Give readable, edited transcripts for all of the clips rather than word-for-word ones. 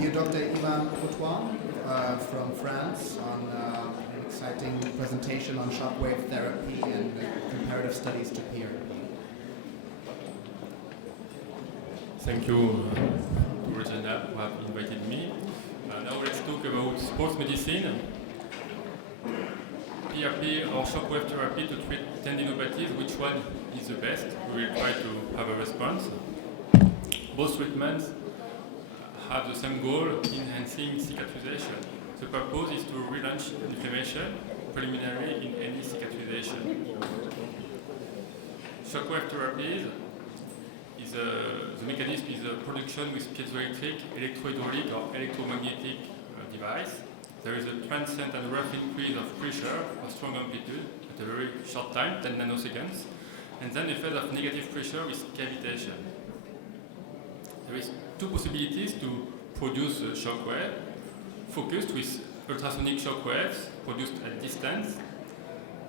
you Dr. Ivan Courtois from France on an exciting presentation on shockwave therapy and comparative studies to PRP. Thank you to Regina who have invited me. Now let's talk about sports medicine. PRP or shockwave therapy to treat tendinopathies, which one is the best? We will try to have a response. Both treatments have the same goal, enhancing cicatrization. The purpose is to relaunch inflammation preliminary in any cicatrization. Shockwave therapies is the mechanism is a production with piezoelectric, electrohydraulic or electromagnetic device. There is a transient and rough increase of pressure or strong amplitude at a very short time, 10 nanoseconds, and then a phase of negative pressure with cavitation. There is two possibilities to produce a shock wave, focused with ultrasonic shock waves produced at distance,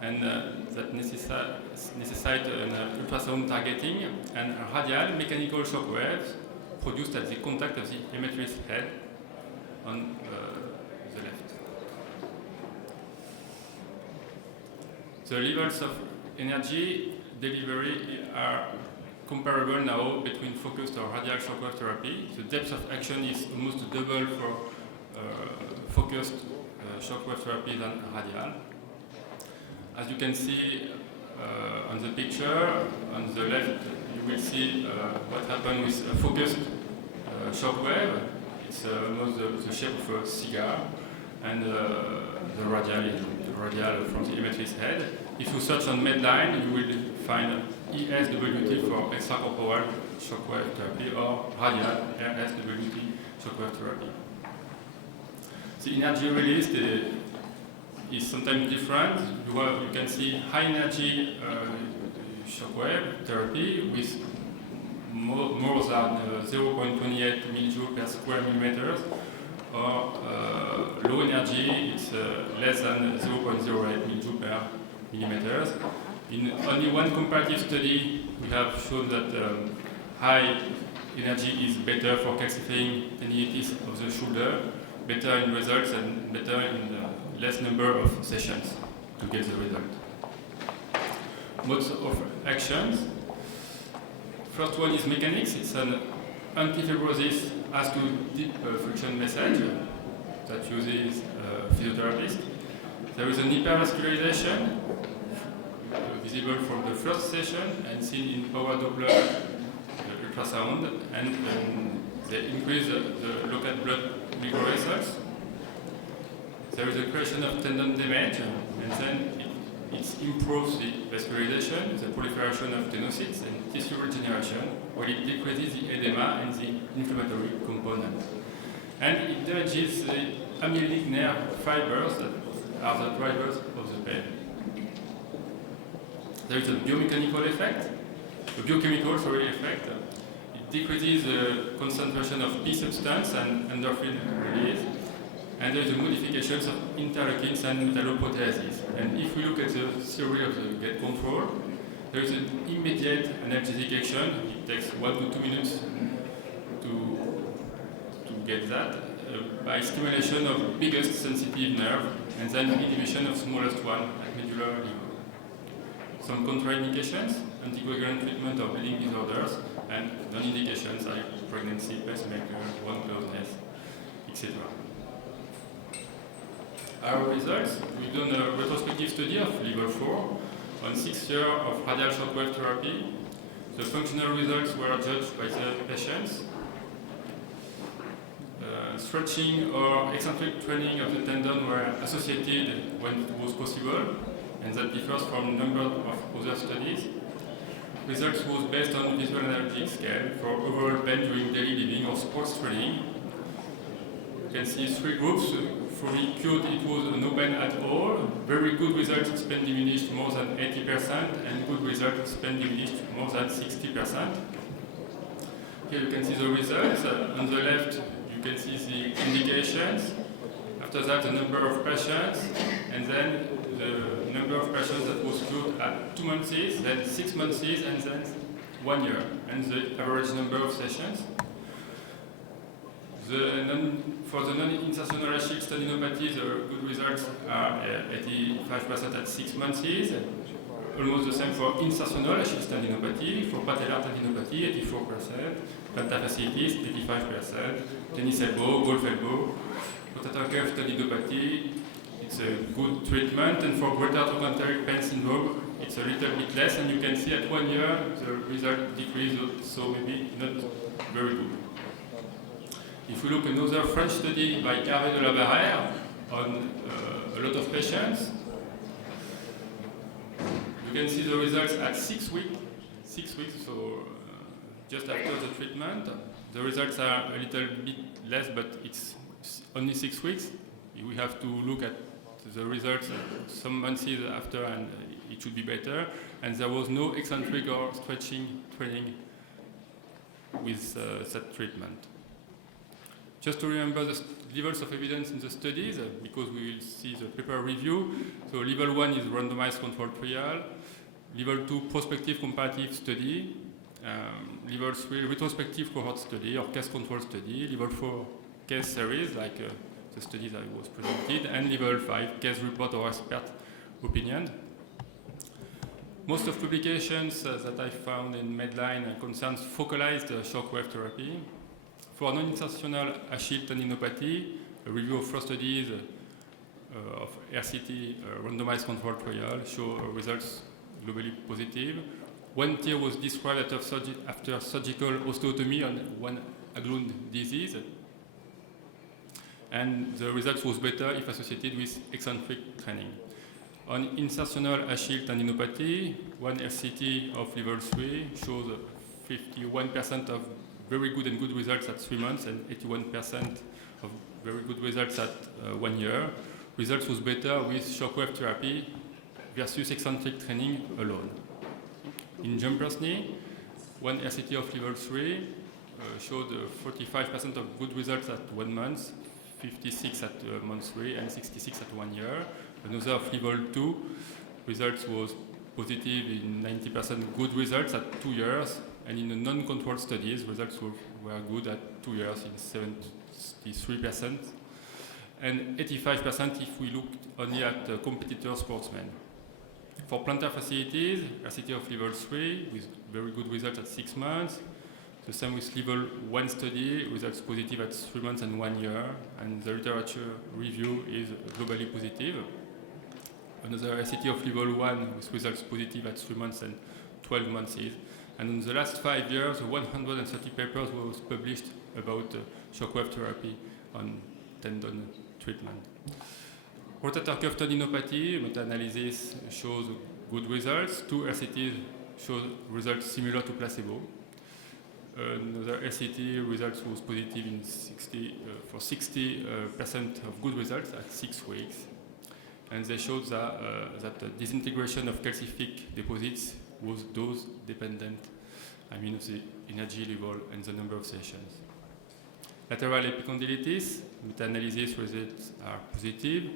and that necessitate an ultrasound targeting, and radial mechanical shock waves produced at the contact of the emetter's head on the left. The levels of energy delivery are comparable now between focused or radial shockwave therapy. The depth of action is almost double for focused shockwave therapy than radial. As you can see on the picture, on the left you will see what happened with a focused shockwave. It's almost the shape of a cigar, and the radial from the emetter's head. If you search on Medline, you will find ESWT for extracorporeal shockwave therapy or radial RSWT shockwave therapy. The energy released is sometimes different. You can see high energy shockwave therapy with more than 0.28 millijoule per square millimeters, or low energy, it's less than 0.08 millijoule per millimeters. In only one comparative study, we have shown that high energy is better for calcifying tendinitis of the shoulder, better in results and better in the less number of sessions to get the result. Modes of actions. First one is mechanics. It's an antifibrosis as to deep function message that uses physiotherapist. There is an hypervascularization visible from the first session and seen in power Doppler ultrasound, and they increase the local blood glycoresults. There is a creation of tendon damage, and then it improves the vascularization, the proliferation of tenocytes, and tissue regeneration, while it decreases the edema and the inflammatory component. And it damages the amyelinic nerve fibers that are the drivers of the pain. There is a biomechanical effect, a biochemical effect. It decreases the concentration of P substance and endorphin release, and there is a modifications of interleukins and metalloproteases. And if we look at the theory of the gate control, there is an immediate analgesic action. It takes 1 to 2 minutes to get that by stimulation of biggest sensitive nerve, and then inhibition of smallest one at medullary level. Some contraindications: anticoagulant treatment of bleeding disorders, and non-indications like pregnancy, pacemaker, bone closeness, etc. Our results: we've done a retrospective study of level 4 on 6 years of radial shockwave therapy. The functional results were judged by the patients. Stretching or eccentric training of the tendon were associated when it was possible, and that differs from a number of other studies. Results was based on visual analytic scale for overall pain during daily living or sports training. You can see 3 groups. Fully cured, it was no pain at all. Very good results, pain diminished more than 80%, and good results, pain diminished more than 60%. Here you can see the results. On the left, you can see the indications. After that, the number of patients, and then the number of patients that was cured at 2 months, then 6 months, and then 1 year, and the average number of sessions. For the non-insertional Achilles tendinopathy, the good results are 85% at 6 months. Almost the same for insertional Achilles tendinopathy. For patellar tendinopathy, 84%. Plantar fasciitis, 85%. Tennis elbow, golf elbow. Rotator cuff tendinopathy, it's a good treatment. And for greater trochanteric pain syndrome, it's a little bit less. And you can see at 1 year, the result decreased, so maybe not very good. If we look at another French study by Hervé de la Barrère on a lot of patients, you can see the results at 6 weeks. 6 weeks, so just after the treatment. The results are a little bit less, but it's only 6 weeks. We have to look at the results some months after, and it should be better. And there was no eccentric or stretching training with that treatment. Just to remember the levels of evidence in the studies, because we will see the paper review. So level 1 is randomized controlled trial. Level 2, prospective comparative study. Level 3, retrospective cohort study or case control study. Level 4, case series, like the study that was presented. And level 5, case report or expert opinion. Most of publications that I found in Medline concerns focalized shockwave therapy. For non-insertional Achilles tendinopathy, a review of 4 studies of RCT randomized control trial show results globally positive. 1 tear was described after surgical osteotomy on one Haglund disease, and the results was better if associated with eccentric training. On insertional Achilles tendinopathy, 1 RCT of level 3 shows 51% of very good and good results at 3 months and 81% of very good results at 1 year. Results was better with shockwave therapy versus eccentric training alone. In jumper's knee, 1 RCT of level 3 showed 45% of good results at 1 month, 56 at month 3, and 66 at 1 year. Another of level 2 results was positive in 90% good results at 2 years, and in the non-controlled studies, results were good at 2 years in 73%, and 85% if we looked only at competitor sportsmen. For plantar fasciitis, RCT of level 3 with very good results at 6 months. The same with level 1 study, results positive at 3 months and 1 year, and the literature review is globally positive. Another RCT of level 1 with results positive at 3 months and 12 months. And in the last 5 years, 130 papers was published about shockwave therapy on tendon treatment. Rotator cuff tendinopathy, meta-analysis shows good results. 2 RCTs show results similar to placebo. Another RCT results was positive in 60% of good results at 6 weeks. And they showed that the disintegration of calcific deposits was dose dependent, of the energy level and the number of sessions. Lateral epicondylitis, meta-analysis results are positive.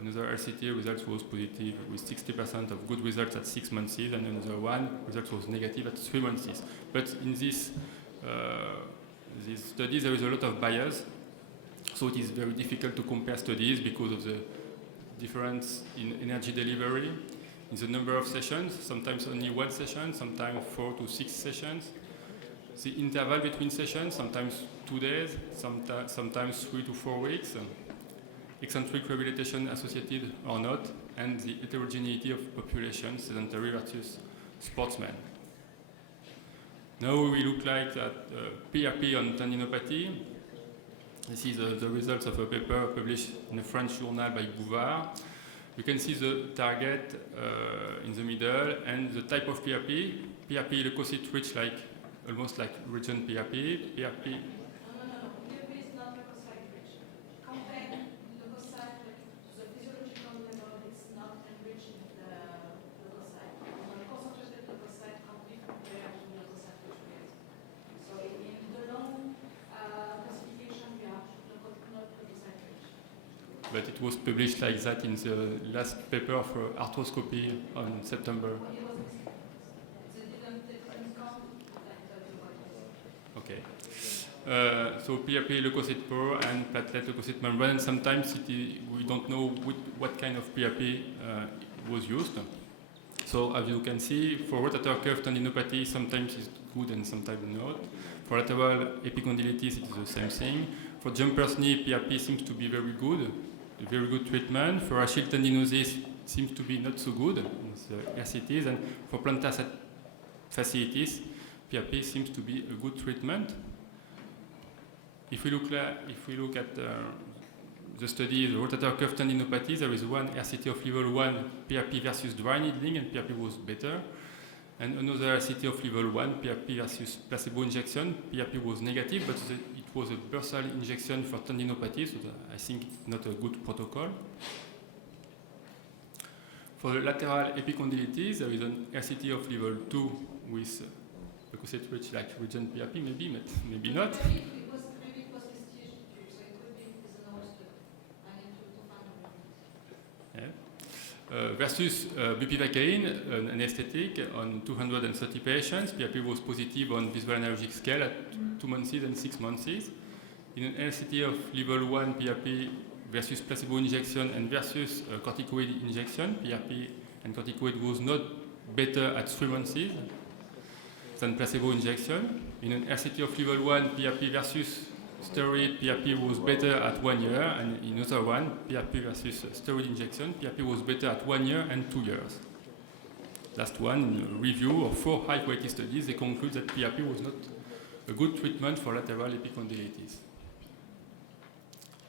Another RCT results was positive with 60% of good results at 6 months, and another one results was negative at 3 months. But in these studies, there is a lot of bias, so it is very difficult to compare studies because of the difference in energy delivery, in the number of sessions, sometimes only 1 session, sometimes 4 to 6 sessions. The interval between sessions, sometimes 2 days, sometimes 3 to 4 weeks. Eccentric rehabilitation associated or not, and the heterogeneity of population, sedentary versus sportsmen. Now we look like at PRP on tendinopathy. This is the results of a paper published in a French journal by Bouvard. You can see the target in the middle and the type of PRP. PRP leukocyte rich, almost like region PRP. PRP. But it was published like that in the last paper of arthroscopy on September. Okay. So PRP leukocyte pore and platelet leukocyte membrane. Sometimes we don't know what kind of PRP was used. So as you can see, for rotator cuff tendinopathy, sometimes it's good and sometimes not. For lateral epicondylitis, it's the same thing. For jumper's knee, PRP seems to be very good treatment. For Achilles tendinosis, it seems to be not so good, it's RCTs. And for plantar fasciitis, PRP seems to be a good treatment. If we look at the study, the rotator cuff tendinopathy, there is one RCT of level 1, PRP versus dry needling, and PRP was better. And another RCT of level 1, PRP versus placebo injection. PRP was negative, but it was a bursal injection for tendinopathy, so I think not a good protocol. For the lateral epicondylitis, there is an RCT of level 2 with leukocyte rich like region PRP, maybe, but maybe not. Versus bupivacaine, an anesthetic, on 230 patients. PRP was positive on visual analogic scale at 2 months and 6 months. In an RCT of level 1 PRP versus placebo injection and versus corticoid injection, PRP and corticoid was not better at 3 months than placebo injection. In an RCT of level 1 PRP versus steroid, PRP was better at 1 year, and in another one, PRP versus steroid injection, PRP was better at 1 year and 2 years. Last one, in a review of 4 high-quality studies, they conclude that PRP was not a good treatment for lateral epicondylitis.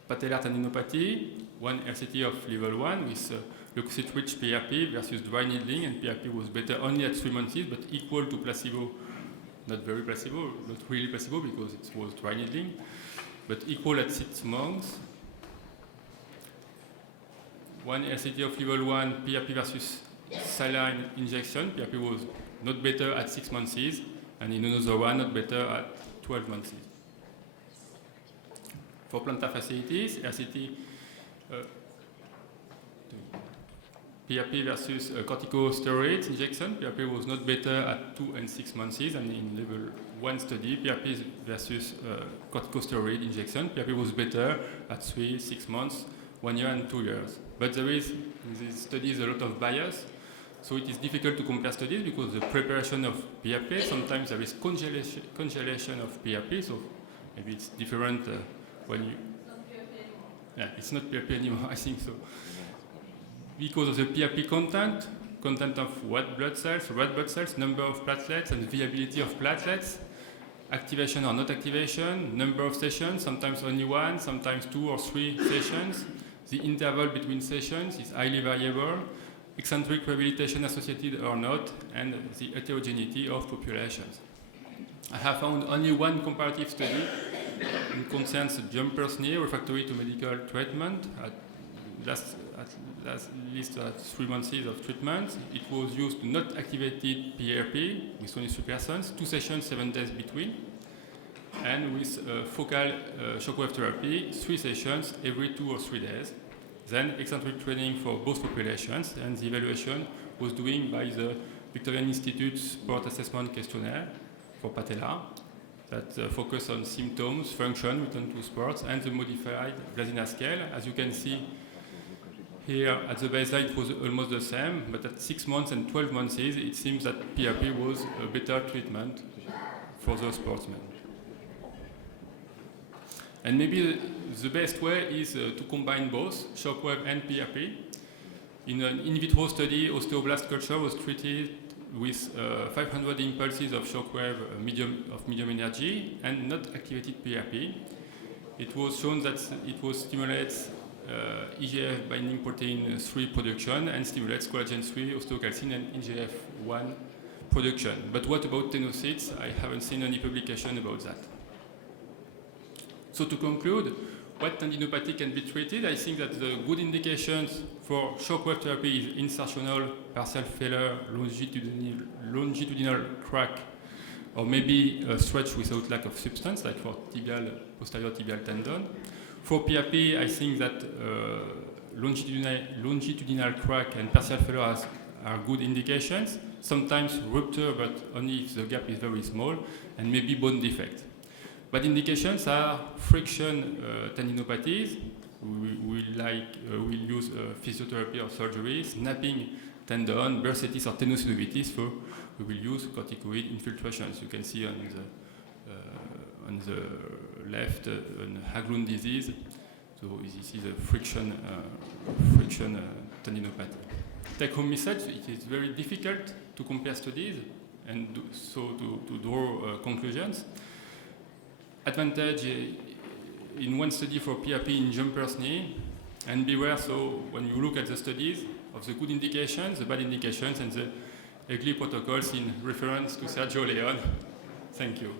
Patellar tendinopathy, one RCT of level 1 with leukocyte-rich PRP versus dry needling, and PRP was better only at 3 months, but equal to placebo. Not very placebo, not really placebo because it was dry needling, but equal at 6 months. One RCT of level 1, PRP versus saline injection. PRP was not better at 6 months, and in another one, not better at 12 months. For plantar fasciitis, RCT PRP versus corticosteroids injection. PRP was not better at 2 and 6 months, and in level 1 study, PRP versus corticosteroid injection, PRP was better at 3, 6 months, 1 year and 2 years. But there is in these studies a lot of bias, so it is difficult to compare studies because the preparation of PRP, sometimes there is congelation of PRP, so maybe it's different when you... Yeah, it's not PRP anymore, I think so. Because of the PRP content of red blood cells, number of platelets and viability of platelets, activation or not activation, number of sessions, sometimes only 1, sometimes 2 or 3 sessions. The interval between sessions is highly variable, eccentric rehabilitation associated or not, and the heterogeneity of populations. I have found only one comparative study. It concerns jumper's knee refractory to medical treatment at least 3 months of treatment. It was used to not activated PRP with 23 persons, 2 sessions, 7 days between, and with focal shockwave therapy, 3 sessions every 2 or 3 days. Then eccentric training for both populations, and the evaluation was done by the Victorian Institute Sport Assessment Questionnaire for patella that focus on symptoms, function, return to sports, and the modified Vlasina scale. As you can see here at the baseline, it was almost the same, but at 6 months and 12 months, it seems that PRP was a better treatment for those sportsmen. And maybe the best way is to combine both shockwave and PRP. In an in vitro study, osteoblast culture was treated with 500 impulses of shockwave medium energy and not activated PRP. It was shown that it stimulates IGF binding protein 3 production and stimulates collagen 3, osteocalcin, and IGF-1 production. But what about tenocytes? I haven't seen any publication about that. So to conclude, what tendinopathy can be treated? I think that the good indications for shockwave therapy is insertional partial failure, longitudinal crack, or maybe a stretch without lack of substance, like for posterior tibial tendon. For PRP, I think that longitudinal crack and partial failure are good indications. Sometimes rupture, but only if the gap is very small, and maybe bone defect. Bad indications are friction tendinopathies. We'll use physiotherapy or surgery, snapping tendon, bursitis or tenosynovitis. So we will use corticoid infiltrations. You can see on the left Haglund disease. So this is a friction tendinopathy. Take-home message: it is very difficult to compare studies and to draw conclusions. Advantage in one study for PRP in jumper's knee, and beware, so when you look at the studies, of the good indications, the bad indications, and the ugly protocols in reference to Sergio Leone. Thank you.